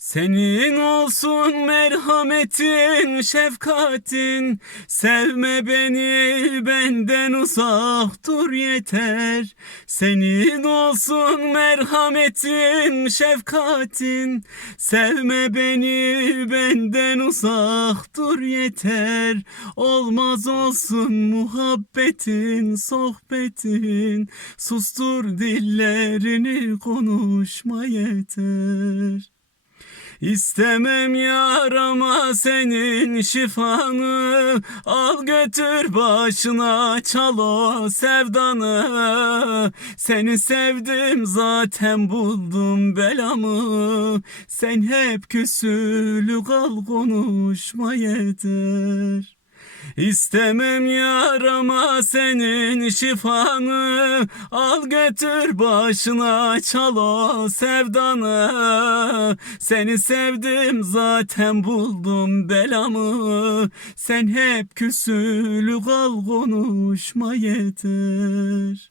Senin olsun merhametin, şefkatin. Sevme beni benden uzak dur yeter. Senin olsun merhametin, şefkatin. Sevme beni benden uzak dur yeter. Olmaz olsun muhabbetin, sohbetin. Sustur dillerini konuşma yeter İstemem yarama senin şifanı. Al götür başına çal o sevdanı. Seni sevdim zaten buldum belamı. Sen hep küsülü kal konuşma yeter İstemem yarama senin şifanı. Al götür başına çal o sevdanı. Seni sevdim zaten buldum belamı. Sen hep küsülü kal konuşma yeter